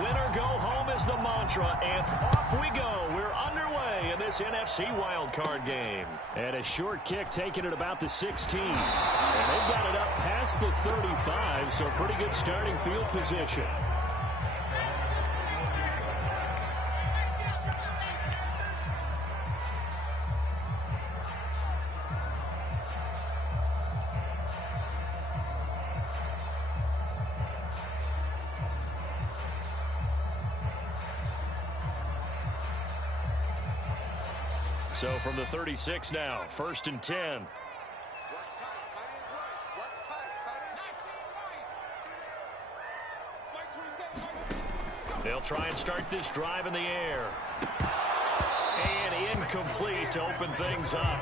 Win or go home is the mantra, and off we go. We're underway in this NFC wildcard game. And a short kick taken at about the 16. And they've got it up past the 35, so pretty good starting field position. So from the 36 now, 1st and 10. They'll try and start this drive in the air. And incomplete to open things up.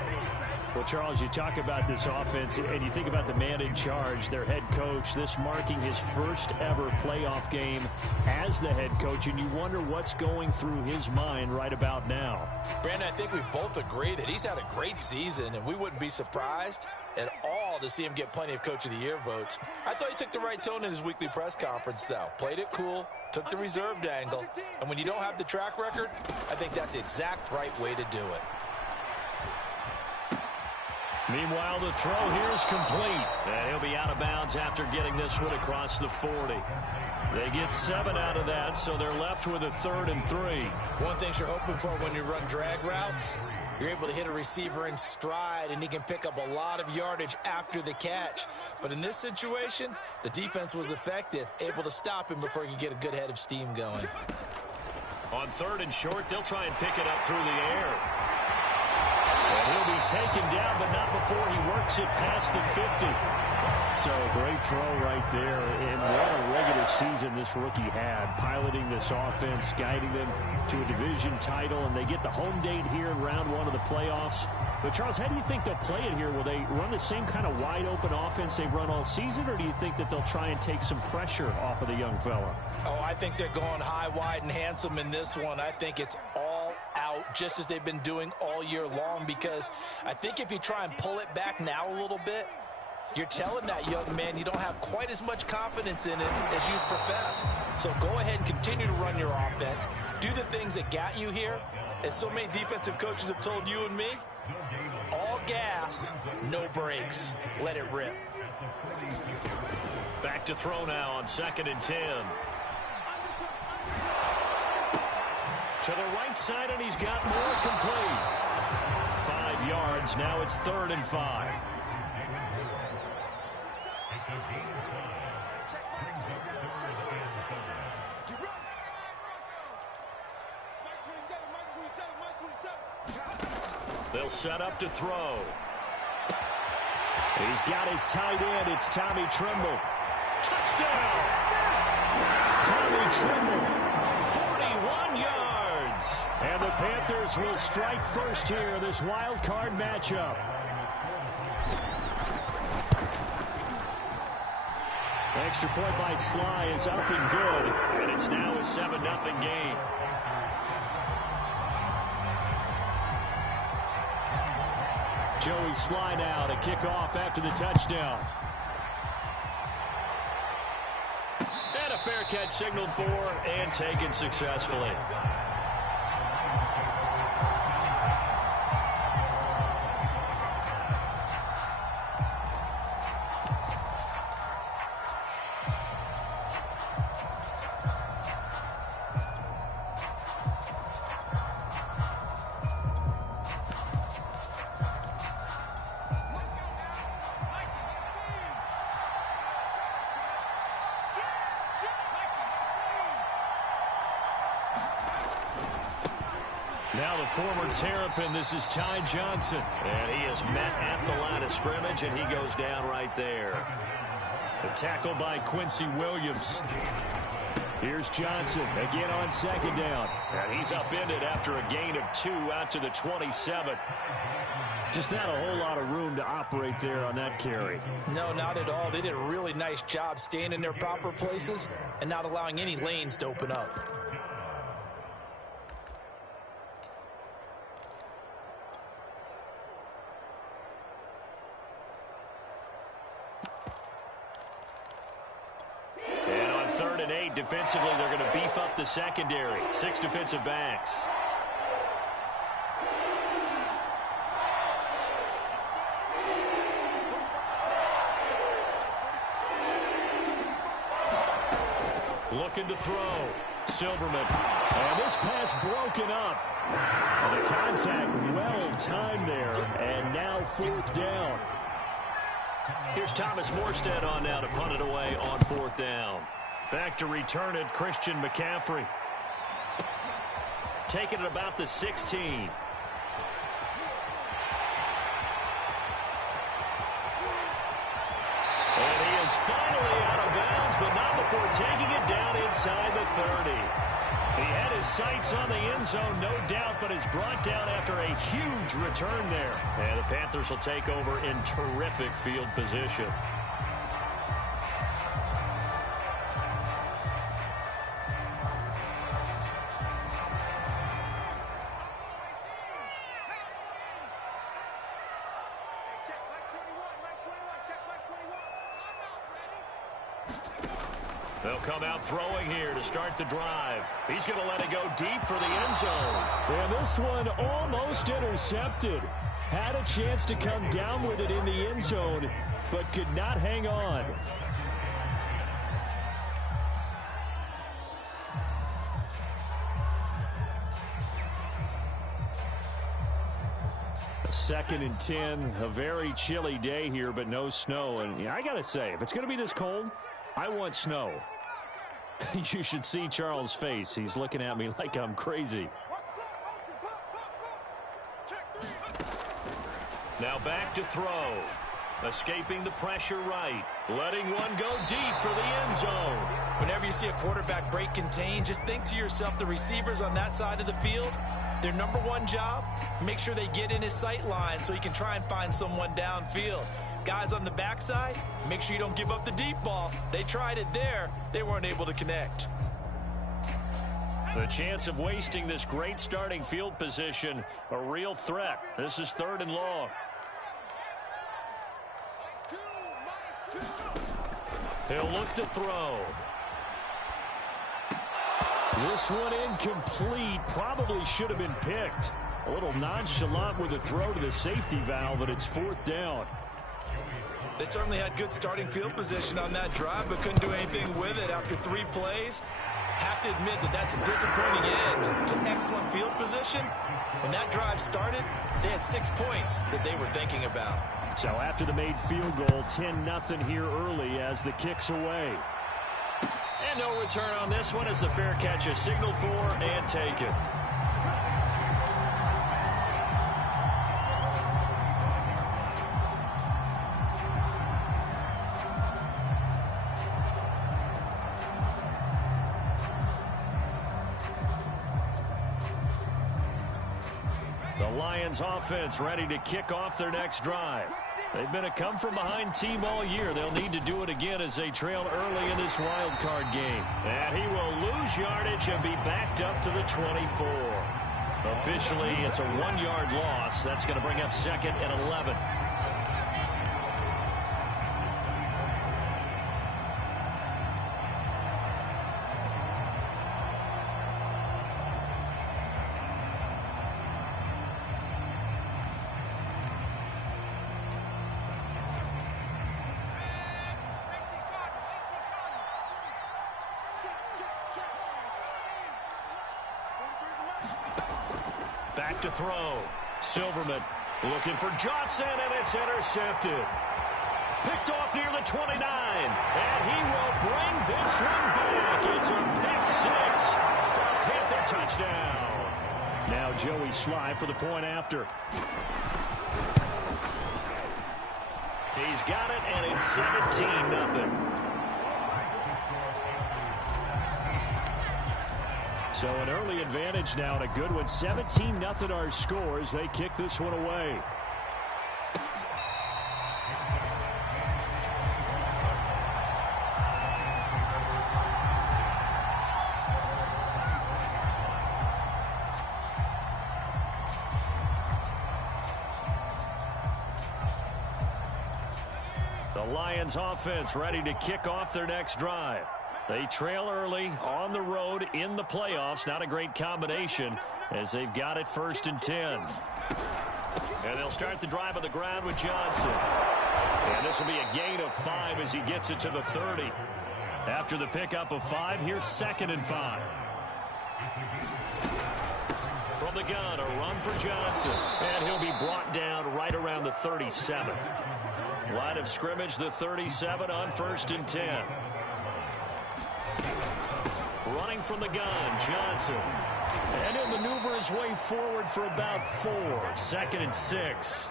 Well, Charles, you talk about this offense, and you think about the man in charge, their head coach, this marking his first ever playoff game as the head coach, and you wonder what's going through his mind right about now. Brandon, I think we both agree that he's had a great season, and we wouldn't be surprised at all to see him get plenty of Coach of the Year votes. I thought he took the right tone in his weekly press conference, though. Played it cool, took the reserved angle, and when you don't have the track record, I think that's the exact right way to do it. Meanwhile, the throw here is complete. And he'll be out of bounds after getting this one across the 40. They get 7 out of that, so they're left with a 3rd and 3. One thing you're hoping for when you run drag routes, you're able to hit a receiver in stride, and he can pick up a lot of yardage after the catch. But in this situation, the defense was effective, able to stop him before he could get a good head of steam going. On 3rd and short, they'll try and pick it up through the air. And he'll be taken down, but not before he works it past the 50. So great throw right there. And what a regular season this rookie had, piloting this offense, guiding them to a division title, and they get the home date here in round 1 of the playoffs. But, Charles, how do you think they'll play it here? Will they run the same kind of wide-open offense they've run all season, or do you think that they'll try and take some pressure off of the young fella? Oh, I think they're going high, wide, and handsome in this one. I think it's all out, just as they've been doing all year long, because I think if you try and pull it back now a little bit, you're telling that young man you don't have quite as much confidence in it as you profess. So go ahead and continue to run your offense. Do the things that got you here. As so many defensive coaches have told you and me, all gas, no brakes. Let it rip. Back to throw now on 2nd and 10. To the right side, and he's got more complete. 5 yards. Now it's 3rd and 5. They'll set up to throw. He's got his tight end. It's Tommy Tremble. Touchdown! Tommy Tremble. 41 yards. And the Panthers will strike first here in this wild card matchup. Extra point by Sly is up and good. And it's now a 7-0 game. Joey Sly now to kick off after the touchdown. And a fair catch signaled for and taken successfully. Now the former Terrapin, this is Ty Johnson. And he is met at the line of scrimmage, and he goes down right there. The tackle by Quincy Williams. Here's Johnson again on 2nd down. And he's upended after a gain of 2 out to the 27. Just not a whole lot of room to operate there on that carry. No, not at all. They did a really nice job staying in their proper places and not allowing any lanes to open up. and 8. Defensively, they're going to beef up the secondary. 6 defensive backs. Looking to throw. Silverman. And this pass broken up. And the contact well timed there. And now 4th down. Here's Thomas Morstead on now to punt it away on 4th down. Back to return it, Christian McCaffrey. Taking it about the 16. And he is finally out of bounds, but not before taking it down inside the 30. He had his sights on the end zone, no doubt, but is brought down after a huge return there. And the Panthers will take over in terrific field position. They'll come out throwing here to start the drive. He's going to let it go deep for the end zone. And this one almost intercepted. Had a chance to come down with it in the end zone, but could not hang on. A 2nd and 10, a very chilly day here, but no snow. And I got to say, if it's going to be this cold, I want snow. You should see Charles' face. He's looking at me like I'm crazy. Now back to throw. Escaping the pressure right. Letting one go deep for the end zone. Whenever you see a quarterback break contain, just think to yourself, the receivers on that side of the field, their number one job, make sure they get in his sight line so he can try and find someone downfield. Guys on the backside, make sure you don't give up the deep ball. They tried it there. They weren't able to connect. The chance of wasting this great starting field position, a real threat. This is 3rd and long. He'll look to throw. This one incomplete. Probably should have been picked. A little nonchalant with a throw to the safety valve, and it's 4th down. They certainly had good starting field position on that drive, but couldn't do anything with it after 3 plays. Have to admit that that's a disappointing end to excellent field position. When that drive started, they had 6 points that they were thinking about. So after the made field goal, 10-0 here early as the kick's away. And no return on this one as the fair catch is signaled for and taken. The Lions offense ready to kick off their next drive. They've been a come-from-behind team all year. They'll need to do it again as they trail early in this wild card game. And he will lose yardage and be backed up to the 24. Officially, it's a 1-yard loss. That's going to bring up 2nd and 11. Back to throw. Silverman looking for Johnson, and it's intercepted. Picked off near the 29, and he will bring this one back. It's a pick 6 for a Panther touchdown. Now Joey Sly for the point after. He's got it, and it's 17-0. So an early advantage now and a good one. 17-0 our scores. They kick this one away. The Lions offense ready to kick off their next drive. They trail early on the road in the playoffs. Not a great combination as they've got it 1st and 10. And they'll start the drive on the ground with Johnson. And this will be a gain of 5 as he gets it to the 30. After the pickup of 5, here's 2nd and 5. From the gun, a run for Johnson. And he'll be brought down right around the 37. Line of scrimmage, the 37 on 1st and 10. Running from the gun, Johnson. And he'll maneuver his way forward for about 4. 2nd and 6.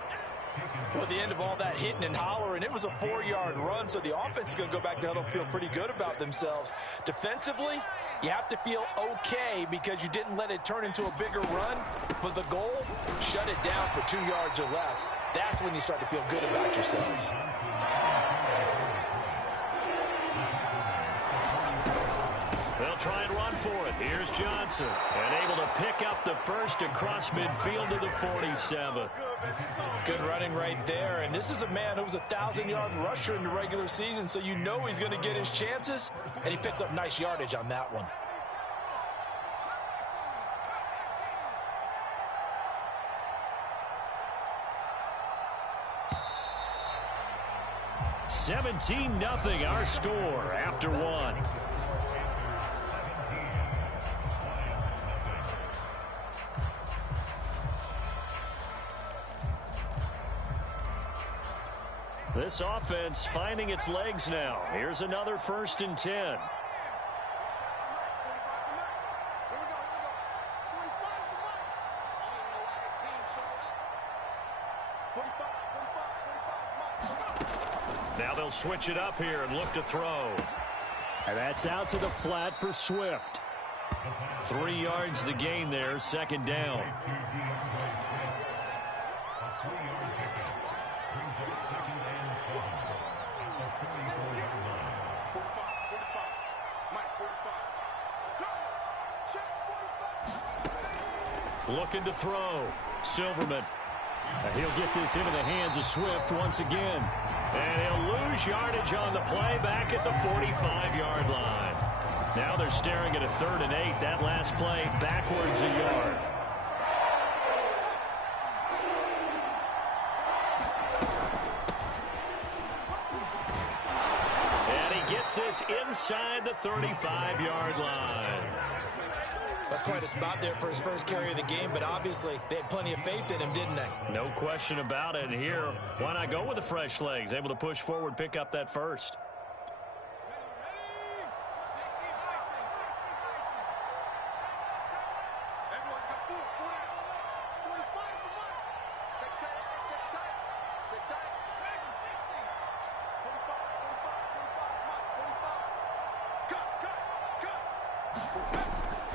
Well, at the end of all that hitting and hollering, it was a 4-yard run, so the offense is going to go back to huddle, feel pretty good about themselves. Defensively, you have to feel okay because you didn't let it turn into a bigger run, but the goal, shut it down for 2 yards or less. That's when you start to feel good about yourselves. They'll try and run for it. Here's Johnson. And able to pick up the first across midfield to the 47. Good running right there. And this is a man who was a 1,000-yard rusher in the regular season, so you know he's going to get his chances. And he picks up nice yardage on that one. $17-0 our score after 1. This offense finding its legs now. Here's another 1st and 10. Now they'll switch it up here and look to throw. And that's out to the flat for Swift. 3 yards the gain there, 2nd down. Looking to throw. Silverman. He'll get this into the hands of Swift once again. And he'll lose yardage on the play back at the 45-yard line. Now they're staring at a 3rd and 8. That last play backwards a yard. And he gets this inside the 35-yard line. That's quite a spot there for his first carry of the game, but obviously they had plenty of faith in him, didn't they? No question about it. And here, why not go with the fresh legs? Able to push forward, pick up that first.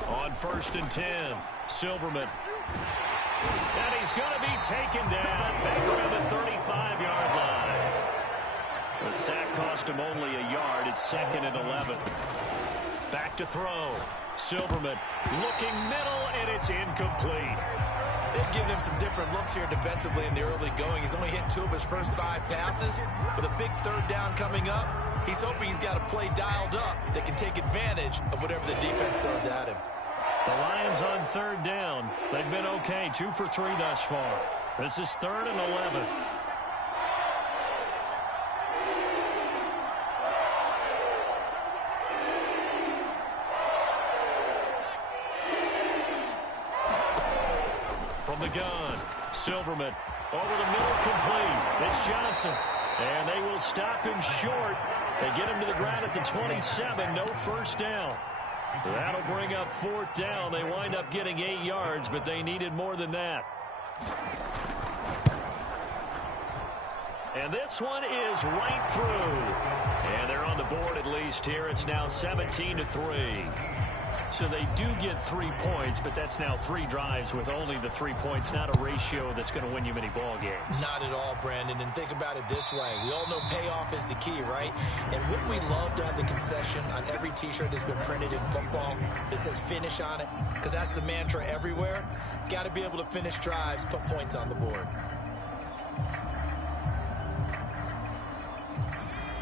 On 1st and 10, Silverman. And he's going to be taken down back around the 35-yard line. The sack cost him only a yard. It's 2nd and 11. Back to throw. Silverman looking middle, and it's incomplete. They've given him some different looks here defensively in the early going. He's only hit 2 of his first 5 passes. With a big 3rd down coming up, he's hoping he's got a play dialed up that can take advantage of whatever the defense throws at him. The Lions on 3rd down. They've been okay, 2 for 3 thus far. This is 3rd and 11. From the gun, Silverman over the middle, complete. It's Johnson, and they will stop him short. They get him to the ground at the 27, no 1st down. That'll bring up 4th down. They wind up getting 8 yards, but they needed more than that. And this one is right through. And they're on the board at least here. It's now 17-3. So they do get 3 points, but that's now 3 drives with only the 3 points. Not a ratio that's going to win you many ball games. Not at all, Brandon. And think about it this way. We all know payoff is the key, right? And wouldn't we love to have the concession on every T-shirt that's been printed in football that says finish on it? Because that's the mantra everywhere. Got to be able to finish drives, put points on the board.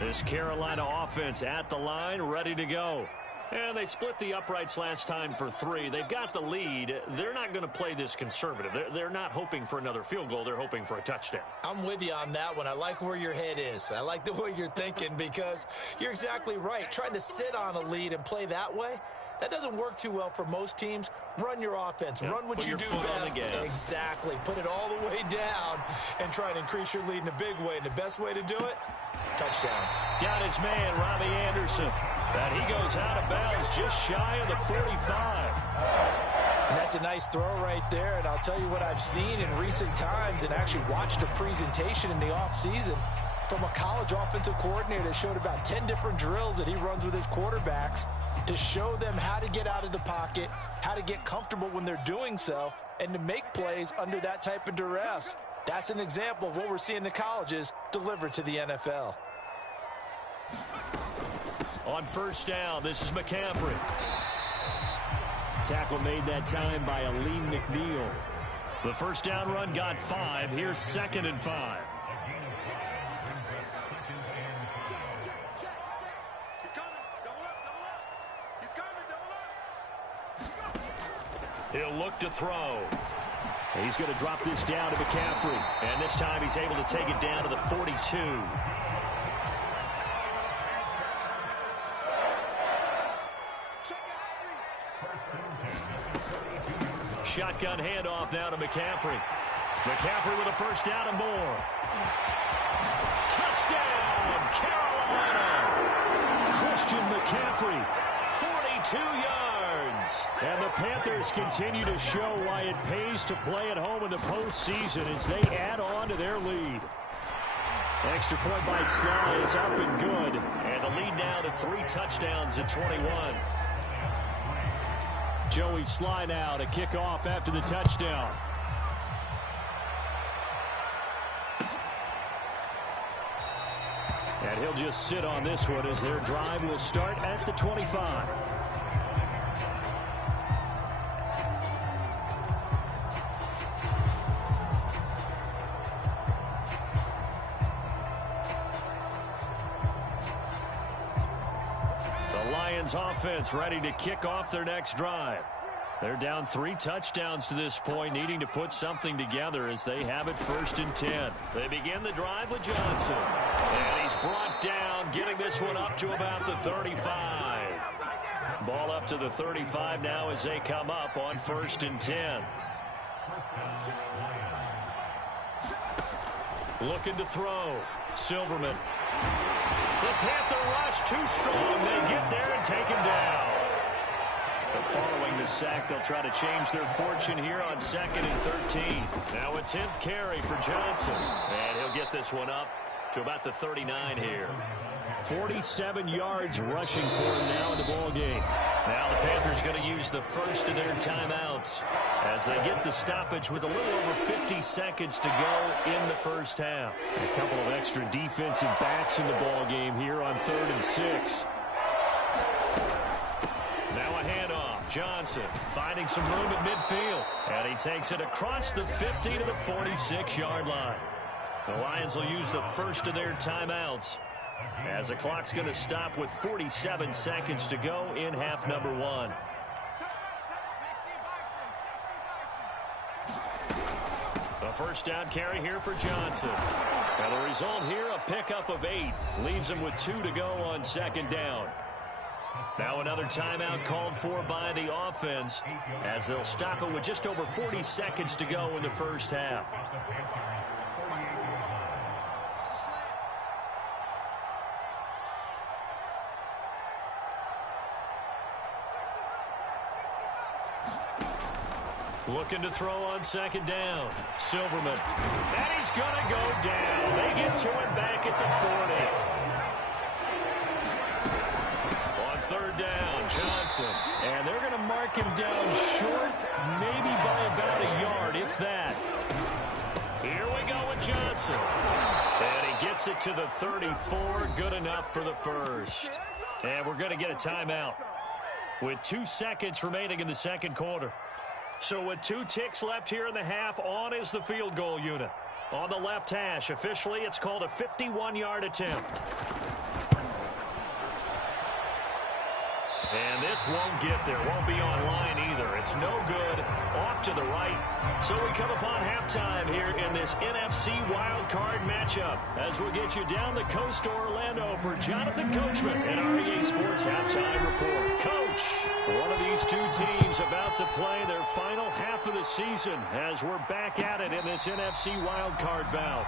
This Carolina offense at the line, ready to go. And they split the uprights last time for 3. They've got the lead. They're not going to play this conservative. They're not hoping for another field goal. They're hoping for a touchdown. I'm with you on that one. I like where your head is. I like the way you're thinking because you're exactly right. Trying to sit on a lead and play that way, that doesn't work too well for most teams. Run your offense. Run what you do best. Exactly. Put it all the way down and try and increase your lead in a big way. And the best way to do it, touchdowns. Got his man, Robbie Anderson. And he goes out of bounds just shy of the 45. And that's a nice throw right there. And I'll tell you what I've seen in recent times and actually watched a presentation in the offseason from a college offensive coordinator that showed about 10 different drills that he runs with his quarterbacks to show them how to get out of the pocket, how to get comfortable when they're doing so, and to make plays under that type of duress. That's an example of what we're seeing in the colleges delivered to the NFL. On first down, this is McCaffrey. Tackle made that time by Aleem McNeil. The first down run got 5. Here's 2nd and 5. He'll look to throw. He's going to drop this down to McCaffrey. And this time he's able to take it down to the 42. Shotgun handoff now to McCaffrey. McCaffrey with a first down and more. Touchdown, Carolina! Christian McCaffrey. 42 yards. And the Panthers continue to show why it pays to play at home in the postseason as they add on to their lead. Extra point by Sly is up and good. And the lead now to 3 touchdowns at 21. Joey Sly now to kick off after the touchdown. And he'll just sit on this one as their drive will start at the 25. Offense ready to kick off their next drive. They're down 3 touchdowns to this point, needing to put something together as they have it 1st and 10. They begin the drive with Johnson. And he's brought down, getting this one up to about the 35. Ball up to the 35 now as they come up on 1st and 10. Looking to throw. Silverman. The Panther rush too strong. They get there and take him down. But following the sack, they'll try to change their fortune here on 2nd and 13. Now a 10th carry for Johnson. And he'll get this one up to about the 39 here. 47 yards rushing for him now in the ball game. Now the Panthers going to use the first of their timeouts as they get the stoppage with a little over 50 seconds to go in the first half. A couple of extra defensive backs in the ball game here on 3rd and 6. Now a handoff. Johnson finding some room at midfield. And he takes it across the 50 to the 46-yard line. The Lions will use the first of their timeouts as the clock's going to stop with 47 seconds to go in half number 1. The first down carry here for Johnson. Now the result here, a pickup of 8. Leaves him with 2 to go on 2nd down. Now another timeout called for by the offense as they'll stop it with just over 40 seconds to go in the first half. Looking to throw on 2nd down. Silverman. And he's going to go down. They get to him back at the 40. On 3rd down, Johnson. And they're going to mark him down short, maybe by about a yard, if that. Here we go with Johnson. And he gets it to the 34. Good enough for the first. And we're going to get a timeout with 2 seconds remaining in the 2nd quarter. So with 2 ticks left here in the half, on is the field goal unit. On the left hash, officially it's called a 51-yard attempt. And this won't get there. Won't be online either. It's no good. Off to the right. So we come upon halftime here in this NFC wildcard matchup as we'll get you down the coast to Orlando for Jonathan Coachman and our EA Sports Halftime Report. Coach, one of these two teams about to play their final half of the season as we're back at it in this NFC wildcard bout.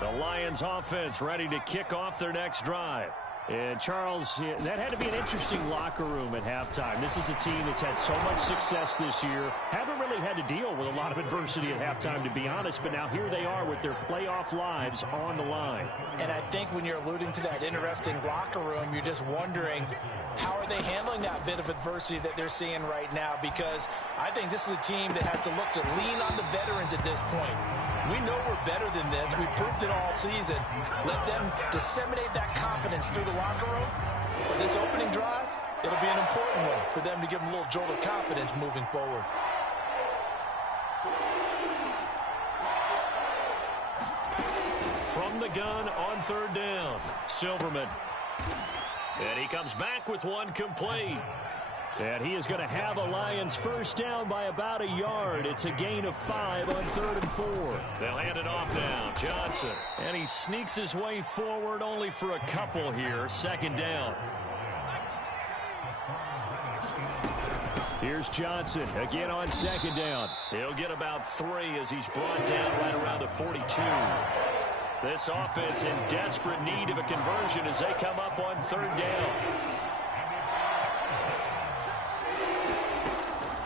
The Lions offense ready to kick off their next drive. And, Charles, that had to be an interesting locker room at halftime. This is a team that's had so much success this year. Haven't really had to deal with a lot of adversity at halftime, to be honest. But now here they are with their playoff lives on the line. And I think when you're alluding to that interesting locker room, you're just wondering, how are they handling that bit of adversity that they're seeing right now? Because I think this is a team that has to look to lean on the veterans at this point. We know we're better than this. We've proved it all season. Let them disseminate that confidence through the locker room. For this opening drive, it'll be an important one for them to give them a little jolt of confidence moving forward. From the gun on third down, Silverman. And he comes back with one complete. And he is going to have a Lions first down by about a yard. It's a gain of 5 on 3rd and 4. They'll hand it off now. Johnson. And he sneaks his way forward only for a couple here. 2nd down. Here's Johnson again on 2nd down. He'll get about 3 as he's brought down right around the 42. This offense in desperate need of a conversion as they come up on 3rd down.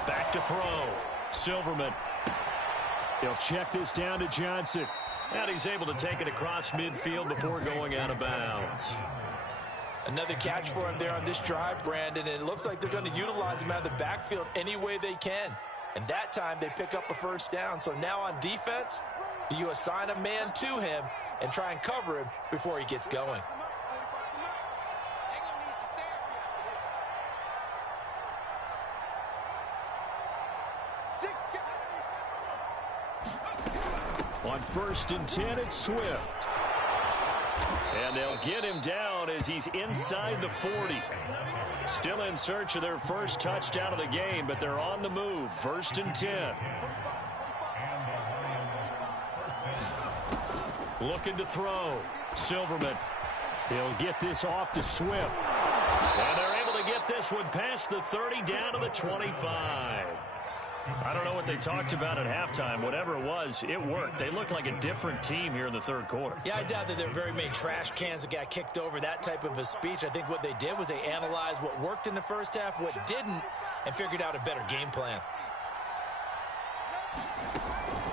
Back to throw. Silverman. He'll check this down to Johnson. And he's able to take it across midfield before going out of bounds. Another catch for him there on this drive, Brandon. And it looks like they're going to utilize him out of the backfield any way they can. And that time they pick up a first down. So now on defense, do you assign a man to him and try and cover him before he gets going? On 1st and 10, it's Swift. And they'll get him down as he's inside the 40. Still in search of their first touchdown of the game, but they're on the move. 1st and 10. Looking to throw. Silverman. He'll get this off to Swift. And they're able to get this one past the 30 down to the 25. I don't know what they talked about at halftime. Whatever it was, it worked. They looked like a different team here in the 3rd quarter. Yeah, I doubt that there were very many trash cans that got kicked over, that type of a speech. I think what they did was they analyzed what worked in the first half, what didn't, and figured out a better game plan.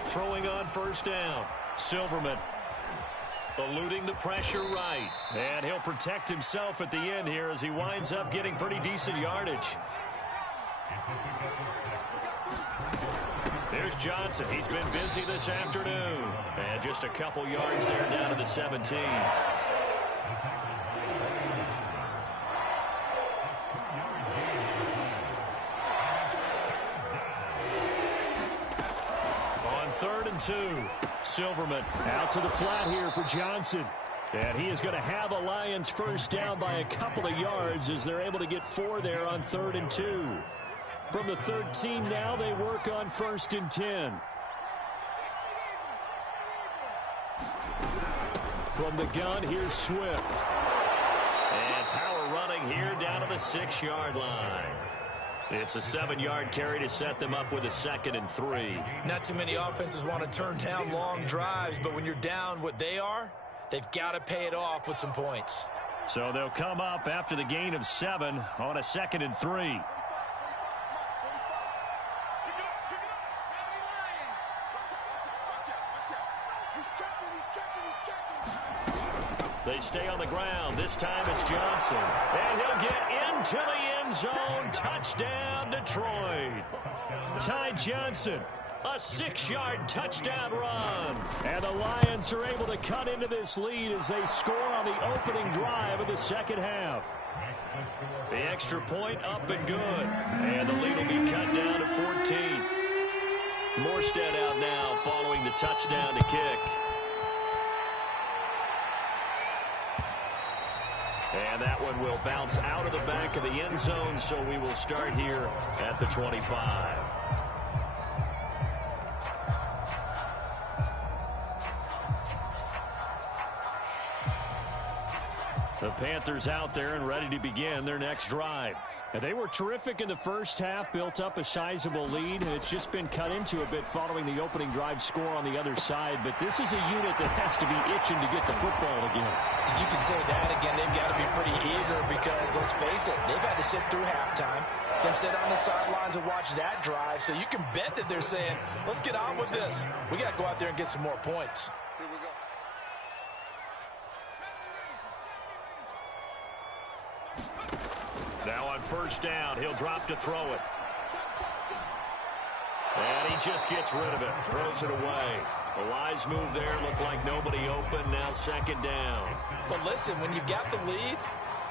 Throwing on 1st down. Silverman. Eluding the pressure right. And he'll protect himself at the end here as he winds up getting pretty decent yardage. Here's Johnson. He's been busy this afternoon. And just a couple yards there down to the 17. On 3rd and 2, Silverman. Out to the flat here for Johnson. And he is going to have a Lions first down by a couple of yards as they're able to get 4 there on 3rd and 2. From the 13 now, they work on 1st and 10. From the gun, here's Swift. And power running here down to the 6-yard line. It's a 7-yard carry to set them up with a 2nd and 3. Not too many offenses want to turn down long drives, but when you're down what they are, they've got to pay it off with some points. So they'll come up after the gain of 7 on a 2nd and 3. They stay on the ground. This time it's Johnson. And he'll get into the end zone. Touchdown, Detroit. Ty Johnson, a 6-yard touchdown run. And the Lions Giants are able to cut into this lead as they score on the opening drive of the second half. The extra point up and good. And the lead will be cut down to 14. Morstead out now following the touchdown to kick. And that one will bounce out of the back of the end zone, so we will start here at the 25. The Panthers out there and ready to begin their next drive. And they were terrific in the first half, built up a sizable lead, and it's just been cut into a bit following the opening drive score on the other side. But this is a unit that has to be itching to get the football again. You can say that again. They've got to be pretty eager because, let's face it, they've had to sit through halftime, then sit on the sidelines and watch that drive. So you can bet that they're saying, let's get on with this. We got to go out there and get some more points. Now on first down, he'll drop to throw it. And he just gets rid of it, throws it away. The wise move there, looked like nobody open, now second down. But listen, when you've got the lead,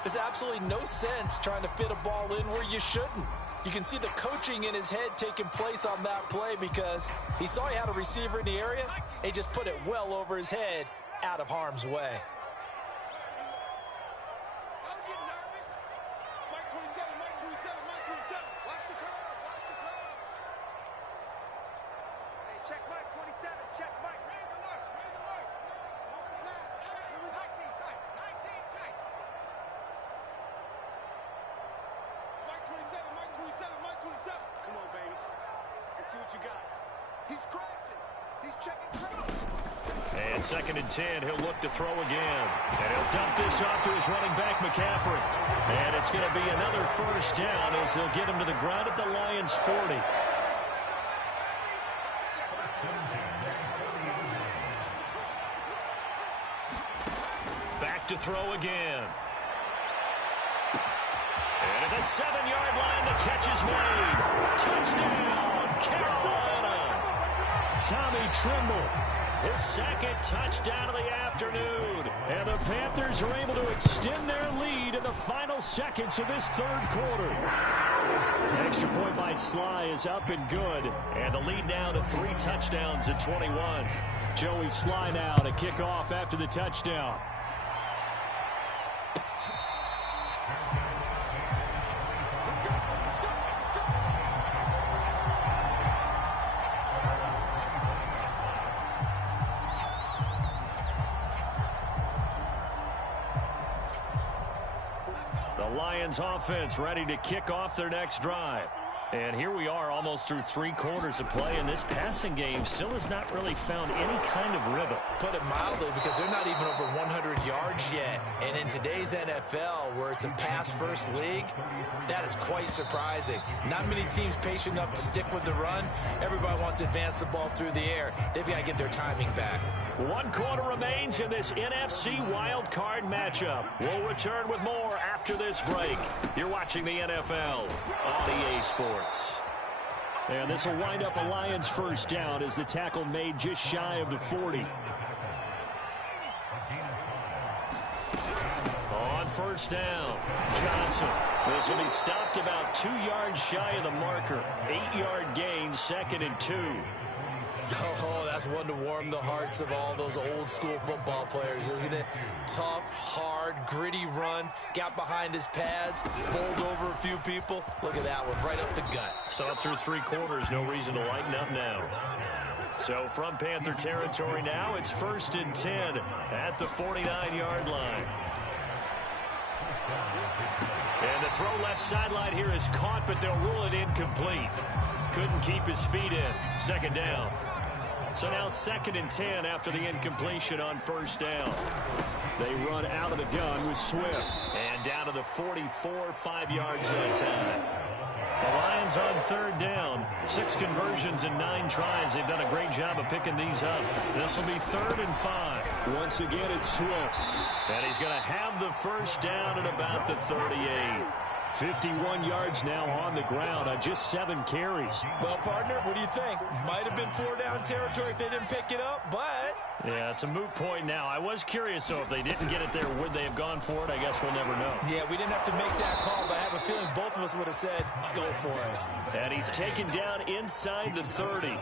there's absolutely no sense trying to fit a ball in where you shouldn't. You can see the coaching in his head taking place on that play because he saw he had a receiver in the area. He just put it well over his head, out of harm's way. And second and 10, he'll look to throw again. And he'll dump this off to his running back, McCaffrey. And it's going to be another first down as they'll get him to the ground at the Lions' 40. Back to throw again. And at the 7-yard line, the catch is made. Touchdown, Carolina. Tommy Tremble, his second touchdown of the afternoon. And the Panthers are able to extend their lead in the final seconds of this third quarter. Extra point by Sly is up and good. And the lead now to 3 touchdowns at 21. Joey Sly now to kick off after the touchdown. Lions offense ready to kick off their next drive. And here we are almost through 3 quarters of play, and this passing game still has not really found any kind of rhythm. Put it mildly, because they're not even over 100 yards yet. And in today's NFL, where it's a pass-first league, that is quite surprising. Not many teams patient enough to stick with the run. Everybody wants to advance the ball through the air. They've got to get their timing back. 1 quarter remains in this NFC wildcard matchup. We'll return with more after this break. You're watching the NFL on EA Sports. And this will wind up a Lions first down as the tackle made just shy of the 40. On first down, Johnson. This will be stopped about 2 yards shy of the marker. 8-yard gain, second and 2. Oh, that's one to warm the hearts of all those old school football players, isn't it? Tough, hard, gritty run. Got behind his pads, bowled over a few people. Look at that one, right up the gut. So up through 3 quarters, no reason to lighten up now. So from Panther territory now, it's first and 10 at the 49-yard line. And the throw left sideline here is caught, but they'll rule it incomplete. Couldn't keep his feet in. Second down. So now second and 10 after the incompletion on first down. They run out of the gun with Swift. And down to the 44, 5 yards that time. The Lions on third down. 6 conversions in 9 tries. They've done a great job of picking these up. This will be 3rd and 5. Once again, it's Swift. And he's going to have the first down at about the 38. 51 yards now on the ground on just 7 carries. Well, partner, what do you think? Might have been 4-down territory if they didn't pick it up, but... Yeah, it's a moot point now. I was curious, so if they didn't get it there, would they have gone for it? I guess we'll never know. Yeah, we didn't have to make that call, but I have a feeling both of us would have said, go for it. And he's taken down inside the 30.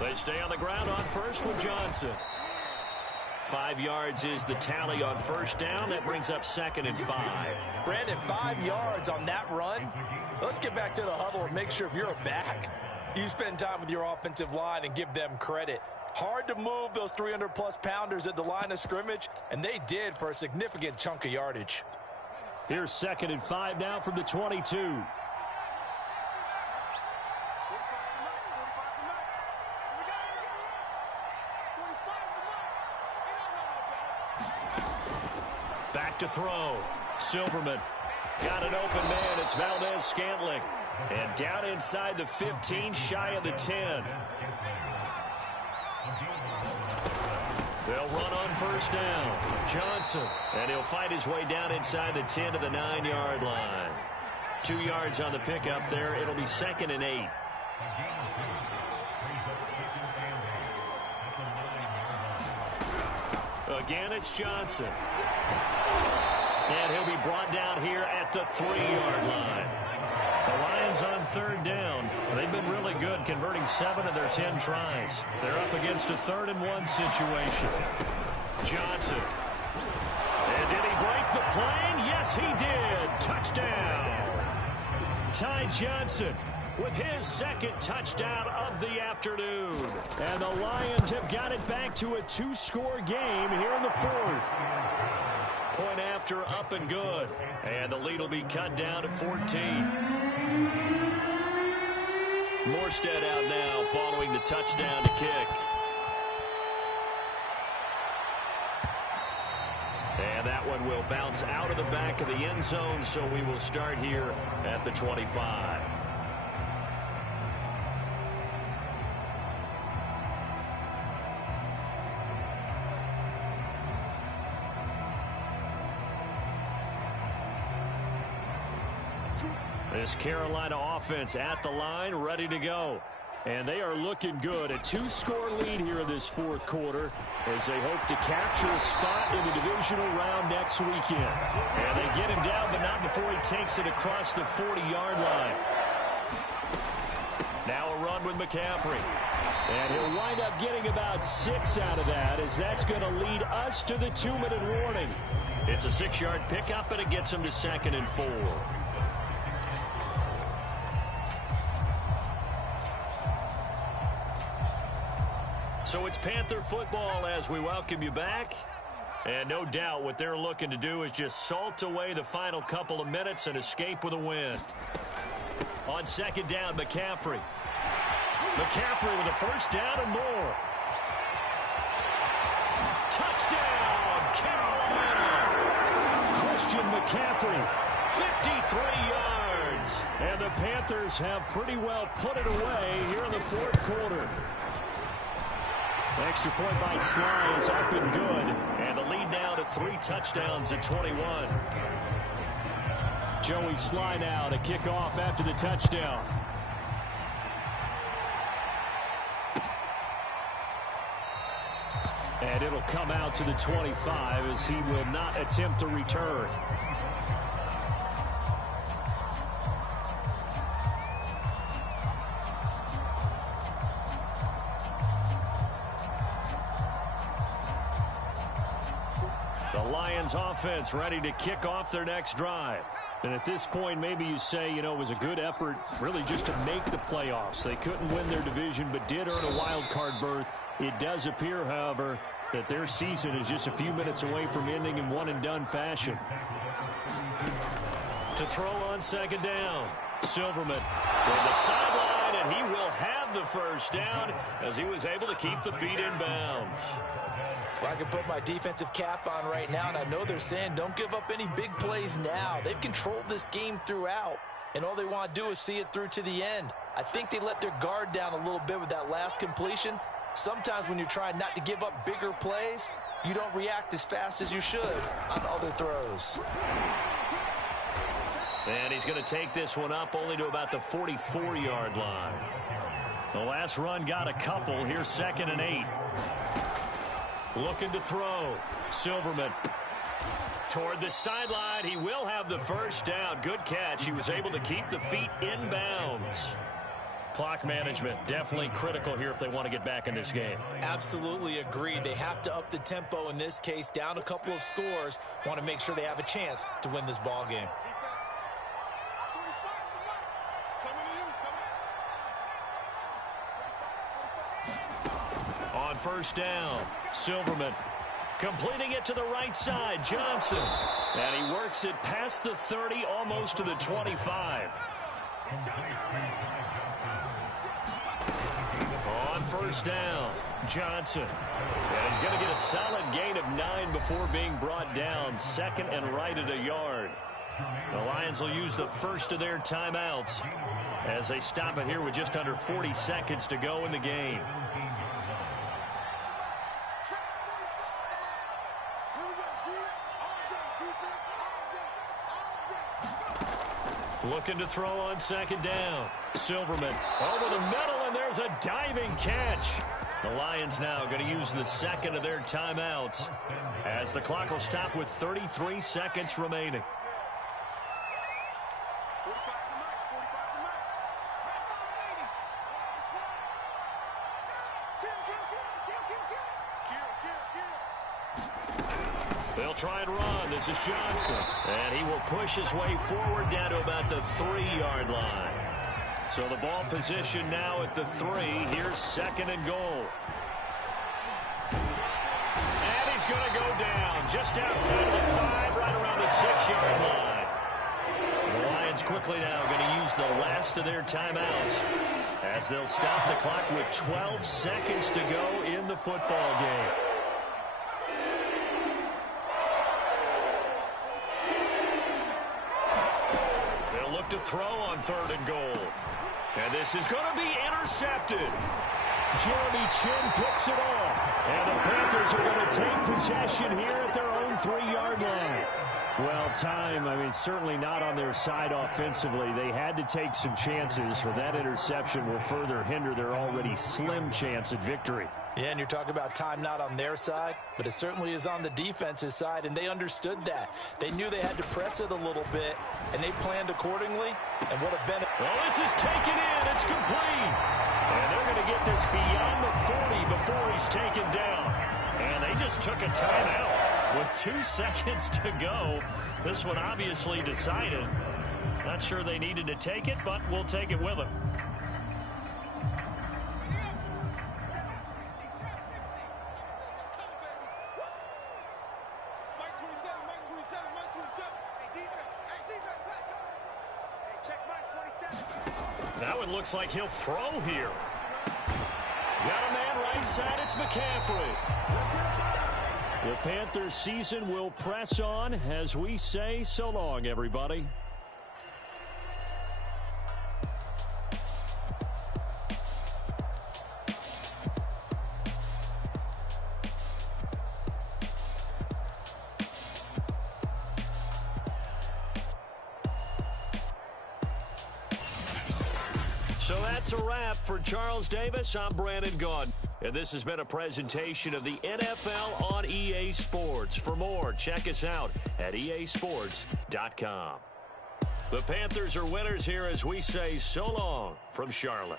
They stay on the ground on first with Johnson. 5 yards is the tally on first down. That brings up 2nd and 5. Brandon, 5 yards on that run. Let's get back to the huddle and make sure if you're a back, you spend time with your offensive line and give them credit. Hard to move those 300-plus pounders at the line of scrimmage, and they did for a significant chunk of yardage. Here's 2nd and 5 now from the 22. Back to throw. Silverman got an open man. It's Valdez-Scantling. And down inside the 15, shy of the 10. They'll run on first down. Johnson. And he'll fight his way down inside the 10 to the 9-yard line. 2 yards on the pickup there. It'll be 2nd and 8. Again, it's Johnson. And he'll be brought down here at the 3-yard line. The Lions on 3rd down. They've been really good, converting 7 of their 10 tries. They're up against a 3rd and 1 situation. Johnson. And did he break the plane? Yes, he did. Touchdown. Ty Johnson with his 2nd touchdown of the afternoon. And the Lions have got it back to a 2-score game here in the 4th. Point after, up and good. And the lead will be cut down to 14. Morstead out now following the touchdown to kick. And that one will bounce out of the back of the end zone, so we will start here at the 25. This Carolina offense at the line, ready to go. And they are looking good. A 2-score lead here in this 4th quarter as they hope to capture a spot in the divisional round next weekend. And they get him down, but not before he takes it across the 40-yard line. Now a run with McCaffrey. And he'll wind up getting about 6 out of that, as that's going to lead us to the 2-minute warning. It's a 6-yard pickup, and it gets him to 2nd and 4. So it's Panther football as we welcome you back. And no doubt what they're looking to do is just salt away the final couple of minutes and escape with a win. On 2nd down, McCaffrey. McCaffrey with a 1st down and more. Touchdown, Carolina! Christian McCaffrey, 53 yards. And the Panthers have pretty well put it away here in the 4th quarter. Extra point by Sly is up and good. And the lead now to 3 touchdowns at 21. Joey Sly now to kick off after the touchdown. And it'll come out to the 25 as he will not attempt to return. Lions offense ready to kick off their next drive. And at this point, maybe you say, you know, it was a good effort really just to make the playoffs. They couldn't win their division but did earn a wild card berth. It does appear, however, that their season is just a few minutes away from ending in one-and-done fashion. To throw on 2nd down, Silverman from the sideline, and he will have the 1st down as he was able to keep the feet in bounds. Well, I can put my defensive cap on right now, and I know they're saying don't give up any big plays now. They've controlled this game throughout, and all they want to do is see it through to the end. I think they let their guard down a little bit with that last completion, Sometimes when you're trying not to give up bigger plays, you don't react as fast as you should on other throws. And he's going to take this one up only to about the 44-yard line. The last run got a couple. Here's 2nd and 8. Looking to throw. Silverman toward the sideline. He will have the first down. Good catch. He was able to keep the feet in bounds. Clock management definitely critical here if they want to get back in this game. Absolutely agreed. They have to up the tempo in this case. Down a couple of scores. Want to make sure they have a chance to win this ball game. On first down, Silverman completing it to the right side. Johnson. And he works it past the 30, almost to the 25. On first down, Johnson. And he's going to get a solid gain of 9 before being brought down. 2nd and right at a yard. The Lions will use the first of their timeouts as they stop it here with just under 40 seconds to go in the game. Looking to throw on 2nd down. Silverman over the middle, and there's a diving catch. The Lions now going to use the 2nd of their timeouts as the clock will stop with 33 seconds remaining. They'll try and run. This is Johnson. And he will push his way forward down to about the 3-yard line. So the ball position now at the 3. Here's 2nd and goal. And he's going to go down just outside of the 5, right around the 6-yard line. The Lions quickly now going to use the last of their timeouts as they'll stop the clock with 12 seconds to go in the football game. To throw on 3rd and goal. And this is going to be intercepted. Jeremy Chin picks it off. And the Panthers are going to take possession here at their own 3-yard line. Well, time, certainly not on their side offensively. They had to take some chances, but that interception will further hinder their already slim chance at victory. Yeah, and you're talking about time not on their side, but it certainly is on the defense's side, and they understood that. They knew they had to press it a little bit, and they planned accordingly, and what a benefit. Well, this is taken in. It's complete. And they're going to get this beyond the 40 before he's taken down. And they just took a timeout with 2 seconds to go. This one obviously decided. Not sure they needed to take it, but we'll take it with them. Now it looks like he'll throw here. Got a man right side. It's McCaffrey. The Panthers season will press on as we say so long, everybody. So that's a wrap for Charles Davis. I'm Brandon Gaudin. And this has been a presentation of the NFL on EA Sports. For more, check us out at easports.com. The Panthers are winners here as we say so long from Charlotte.